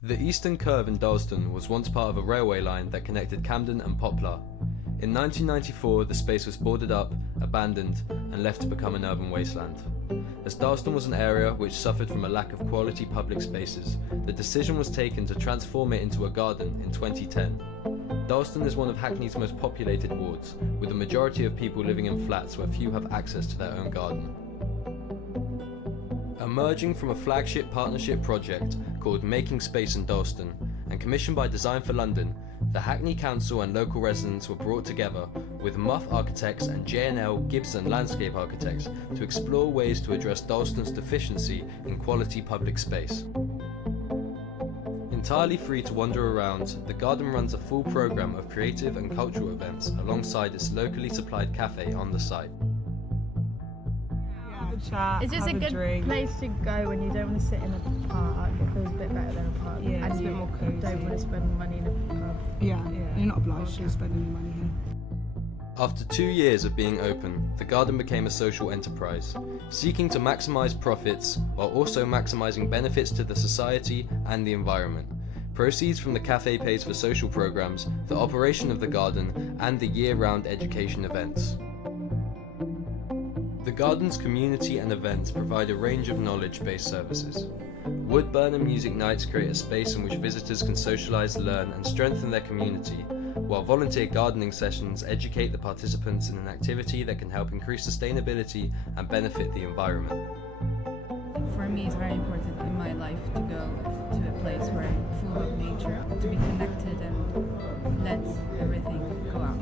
The Eastern Curve in Dalston was once part of a railway line that connected Camden and Poplar. In 1994, the space was boarded up, abandoned, and left to become an urban wasteland. As Dalston was an area which suffered from a lack of quality public spaces, the decision was taken to transform it into a garden in 2010. Dalston is one of Hackney's most populated wards, with a majority of people living in flats where few have access to their own garden. Emerging from a flagship partnership project called Making Space in Dalston, and commissioned by Design for London, the Hackney Council and local residents were brought together with Muff Architects and J&L Gibson Landscape Architects to explore ways to address Dalston's deficiency in quality public space. Entirely free to wander around, the garden runs a full programme of creative and cultural events alongside its locally supplied cafe on the site. Chat, it's just a good drink. place to go when you don't want to sit in a park. It feels a bit better than a park. Yeah, and it's a bit you more cozy. don't want to spend money in a pub. Yeah, you're not obliged to spend any money here. After 2 years of being open, the garden became a social enterprise, seeking to maximise profits while also maximising benefits to the society and the environment. Proceeds from the cafe pays for social programmes, the operation of the garden, and the year-round education events. The garden's community and events provide a range of knowledge-based services. Wood burn and music nights create a space in which visitors can socialise, learn and strengthen their community, while volunteer gardening sessions educate the participants in an activity that can help increase sustainability and benefit the environment. For me, it's very important in my life to go to a place where I'm full of nature, to be connected and let everything go out.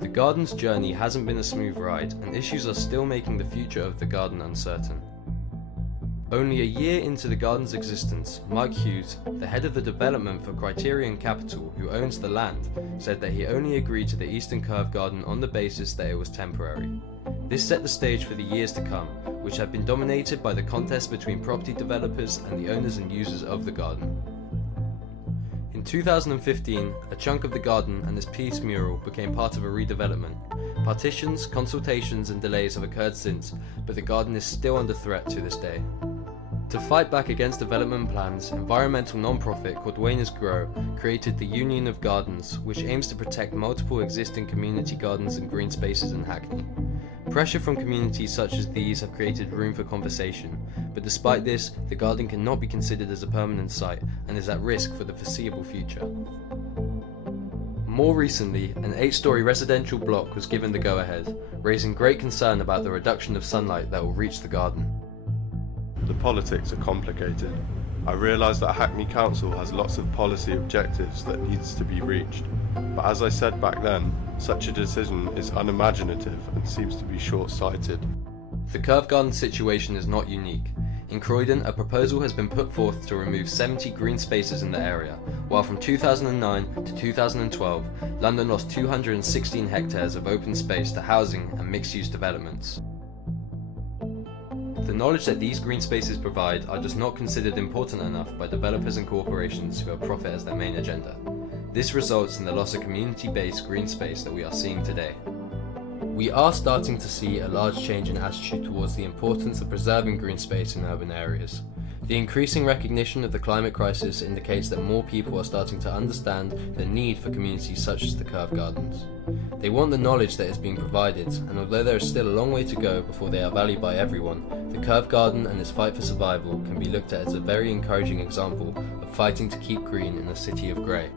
The garden's journey hasn't been a smooth ride, and issues are still making the future of the garden uncertain. Only a year into the garden's existence, Mike Hughes, the head of the development for Criterion Capital, who owns the land, said that he only agreed to the Eastern Curve Garden on the basis that it was temporary. This set the stage for the years to come, which have been dominated by the contest between property developers and the owners and users of the garden. In 2015, a chunk of the garden and its peace mural became part of a redevelopment. Partitions, consultations and delays have occurred since, but the garden is still under threat to this day. To fight back against development plans, environmental non-profit called Wayners Grow created the Union of Gardens, which aims to protect multiple existing community gardens and green spaces in Hackney. Pressure from communities such as these have created room for conversation, but despite this, the garden cannot be considered as a permanent site and is at risk for the foreseeable future. More recently, an 8-storey residential block was given the go-ahead, raising great concern about the reduction of sunlight that will reach the garden. The politics are complicated. I realise that Hackney Council has lots of policy objectives that needs to be reached, but as I said back then, such a decision is unimaginative and seems to be short-sighted. The Curve Garden situation is not unique. In Croydon, a proposal has been put forth to remove 70 green spaces in the area, while from 2009 to 2012, London lost 216 hectares of open space to housing and mixed-use developments. The knowledge that these green spaces provide are just not considered important enough by developers and corporations who have profit as their main agenda. This results in the loss of community-based green space that we are seeing today. We are starting to see a large change in attitude towards the importance of preserving green space in urban areas. The increasing recognition of the climate crisis indicates that more people are starting to understand the need for communities such as the Curve Gardens. They want the knowledge that is being provided, and although there is still a long way to go before they are valued by everyone, the Curve Garden and its fight for survival can be looked at as a very encouraging example of fighting to keep green in a city of grey.